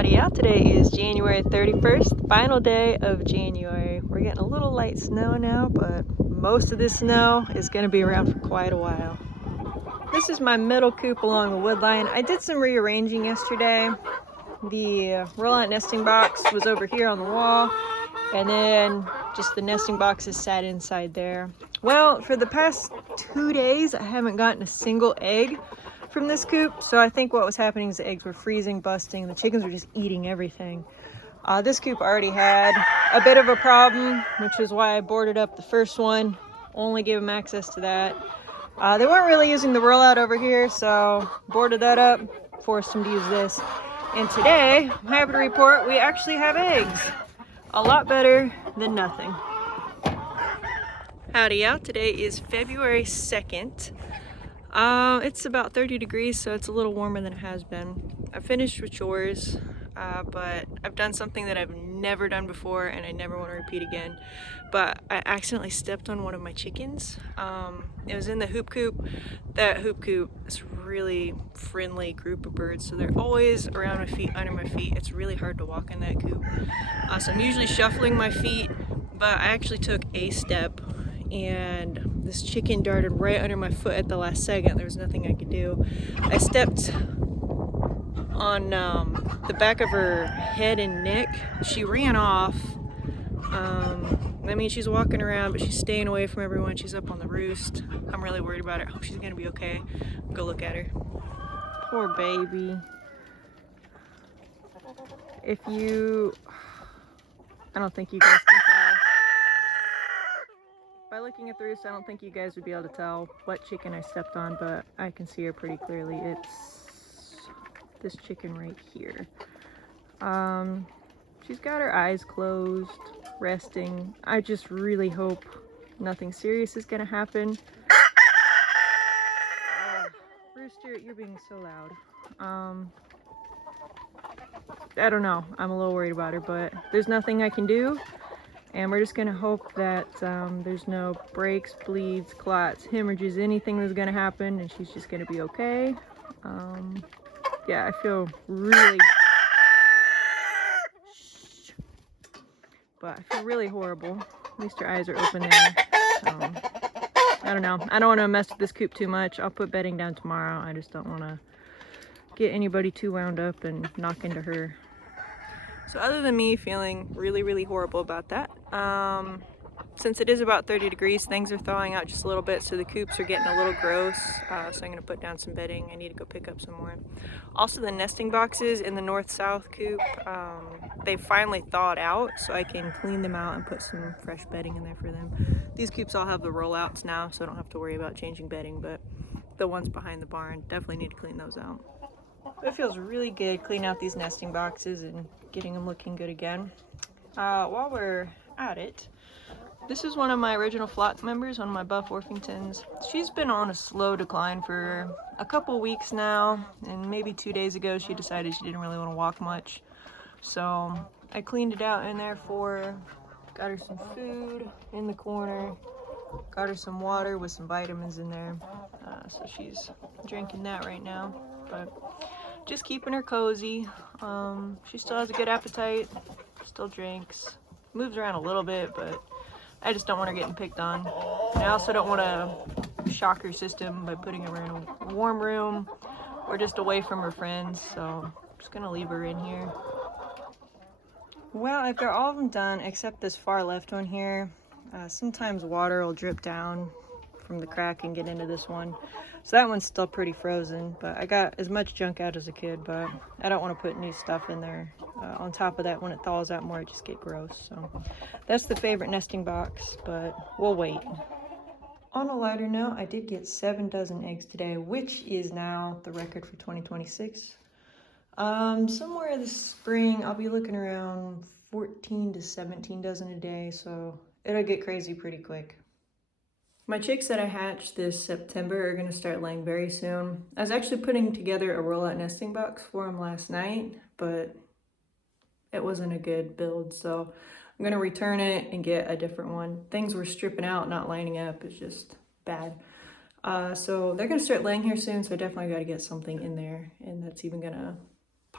Howdy y'all, today is January 31st, final day of January. We're getting a little light snow now, but most of this snow is going to be around for quite a while. This is my middle coop along the wood line. I did some rearranging yesterday. The roll-out nesting box was over here on the wall, and then just the nesting boxes sat inside there. Well, for the past 2 days, I haven't gotten a single egg from this coop, so I think what was happening is the eggs were freezing, busting, and the chickens were just eating everything. This coop already had a bit of a problem, which is why I boarded up the first one, only gave them access to that. They weren't really using the rollout over here, so boarded that up, forced them to use this. And today, I'm happy to report we actually have eggs. A lot better than nothing. Howdy y'all, today is February 2nd. It's about 30 degrees, so it's a little warmer than it has been. I finished with chores, but I've done something that I've never done before and I never want to repeat again. But I accidentally stepped on one of my chickens. It was in the hoop coop. That hoop coop is a really friendly group of birds, so they're always around my feet, under my feet. It's really hard to walk in that coop. So I'm usually shuffling my feet, but I actually took a step and this chicken darted right under my foot at the last second. There was nothing I could do. I stepped on the back of her head and neck. She ran off. I mean, she's walking around, but she's staying away from everyone. She's up on the roost. I'm really worried about her. I hope she's gonna be okay. Go look at her. Poor baby. I don't think you guys can tell. By looking at the roost, I don't think you guys would be able to tell what chicken I stepped on, but I can see her pretty clearly. It's this chicken right here. She's got her eyes closed, resting. I just really hope nothing serious is gonna happen. Rooster, you're being so loud. I don't know. I'm a little worried about her, but there's nothing I can do. And we're just gonna hope that there's no breaks, bleeds, clots, hemorrhages, anything that's gonna happen, and she's just gonna be okay. Yeah, I feel really, but I feel really horrible. At least her eyes are open there. So, I don't know. I don't want to mess with this coop too much. I'll put bedding down tomorrow. I just don't want to get anybody too wound up and knock into her. So other than me feeling really, really horrible about that, since it is about 30 degrees, things are thawing out just a little bit, so the coops are getting a little gross, so I'm going to put down some bedding. I need to go pick up some more. Also, the nesting boxes in the north-south coop, they finally thawed out, so I can clean them out and put some fresh bedding in there for them. These coops all have the rollouts now, so I don't have to worry about changing bedding, but the ones behind the barn, definitely need to clean those out. It feels really good cleaning out these nesting boxes and getting them looking good again. While we're at it, this is one of my original flock members, one of my Buff Orpingtons. She's been on a slow decline for a couple weeks now, and maybe 2 days ago she decided she didn't really want to walk much. So I cleaned it out in there for her, got her some food in the corner, got her some water with some vitamins in there. So she's drinking that right now, but just keeping her cozy. She still has a good appetite, still drinks, moves around a little bit, but I just don't want her getting picked on. And I also don't want to shock her system by putting her in a warm room or just away from her friends, so I'm just gonna leave her in here. Well, I've got all of them done except this far left one here. Sometimes water will drip down from the crack and get into this one. So that one's still pretty frozen, but I got as much junk out as I could, but I don't want to put new stuff in there. On top of that, when it thaws out more, it just get gross. So that's the favorite nesting box, but we'll wait. On a lighter note, I did get 7 dozen eggs today, which is now the record for 2026. Somewhere this spring, I'll be looking around 14 to 17 dozen a day, so it'll get crazy pretty quick. My chicks that I hatched this September are going to start laying very soon. I was actually putting together a rollout nesting box for them last night, but it wasn't a good build, so I'm going to return it and get a different one. Things were stripping out, not lining up. It's just bad. So they're going to start laying here soon, so I definitely got to get something in there, and that's even going to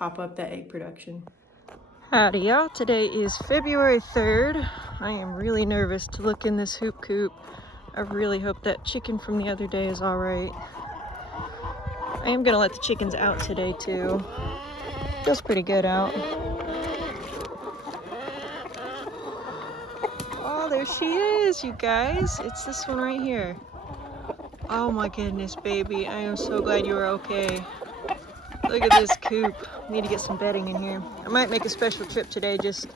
pop up that egg production. Howdy y'all, today is February 3rd. I am really nervous to look in this hoop coop. I really hope that chicken from the other day is all right. I am gonna let the chickens out today too. Feels pretty good out. Oh, there she is, you guys. It's this one right here. Oh my goodness, baby. I am so glad you are okay. Look at this coop. Need to get some bedding in here. I might make a special trip today, just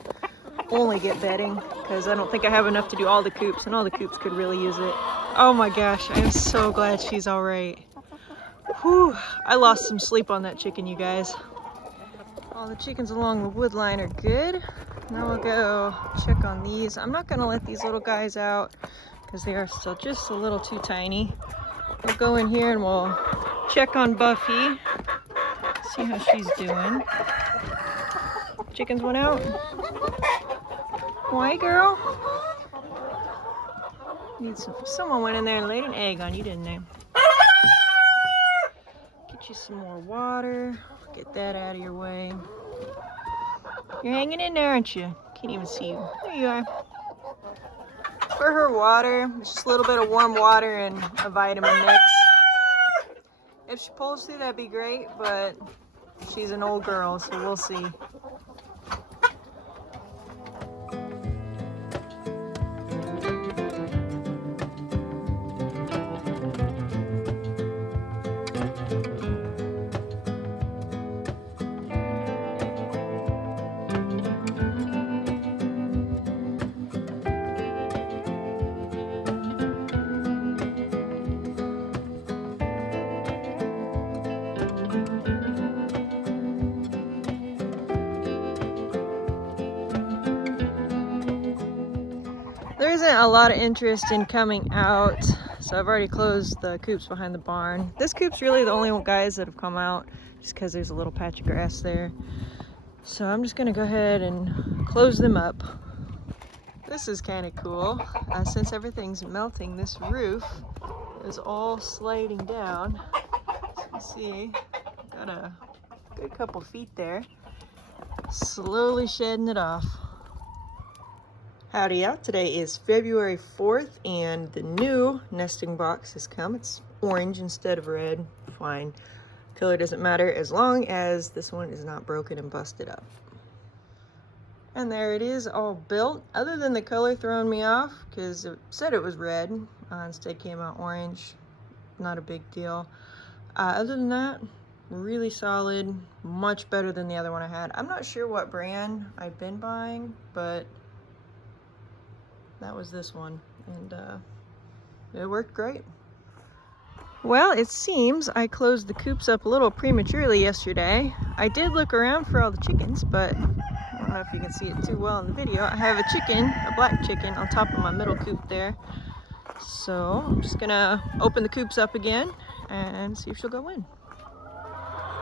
only get bedding, because I don't think I have enough to do all the coops, and all the coops could really use it. Oh my gosh, I am so glad she's all right. Whew, I lost some sleep on that chicken, you guys. All the chickens along the wood line are good. Now we'll go check on these. I'm not gonna let these little guys out because they are still just a little too tiny. We'll go in here and we'll check on Buffy, see how she's doing. Chickens went out. Why, girl? Need someone went in there and laid an egg on you, didn't they? Get you some more water. Get that out of your way. You're hanging in there, aren't you? Can't even see you. There you are. For her water, it's just a little bit of warm water and a vitamin mix. If she pulls through, that'd be great, but she's an old girl, so we'll see. There isn't a lot of interest in coming out, so I've already closed the coops behind the barn. This coop's really the only guys that have come out, just because there's a little patch of grass there. So I'm just gonna go ahead and close them up. This is kind of cool. Since everything's melting, this roof is all sliding down. So you see, got a good couple feet there. Slowly shedding it off. Howdy y'all, today is February 4th and the new nesting box has come. It's orange instead of red. Fine, color doesn't matter as long as this one is not broken and busted up. And there it is, all built. Other than the color throwing me off, because it said it was red, instead came out orange. Not a big deal. Other than that, really solid, much better than the other one I had. I'm not sure what brand I've been buying, but that was this one, and it worked great. Well, it seems I closed the coops up a little prematurely yesterday. I did look around for all the chickens, but I don't know if you can see it too well in the video. I have a chicken, a black chicken, on top of my middle coop there. So I'm just gonna open the coops up again and see if she'll go in.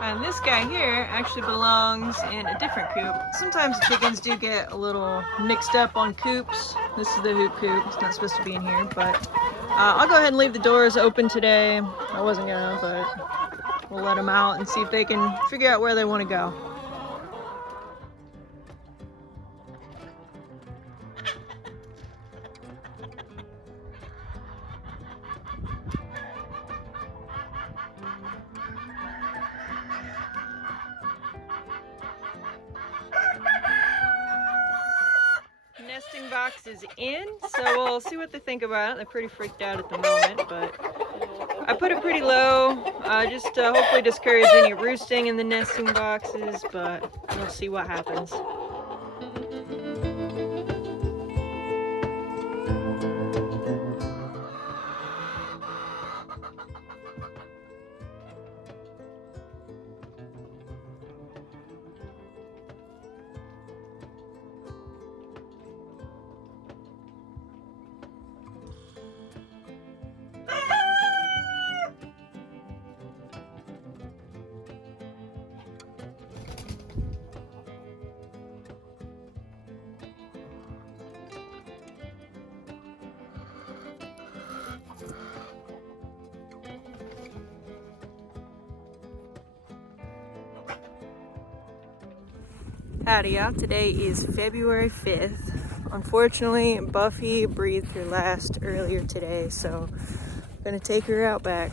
And this guy here actually belongs in a different coop. Sometimes the chickens do get a little mixed up on coops. This is the hoop coop. It's not supposed to be in here, but I'll go ahead and leave the doors open today. I wasn't gonna, but we'll let them out and see if they can figure out where they want to go. Nesting box is in, so we'll see what they think about it. They're pretty freaked out at the moment, but I put it pretty low, just to hopefully discourage any roosting in the nesting boxes, but we'll see what happens. Howdy y'all, today is February 5th. Unfortunately, Buffy breathed her last earlier today, so I'm gonna take her out back.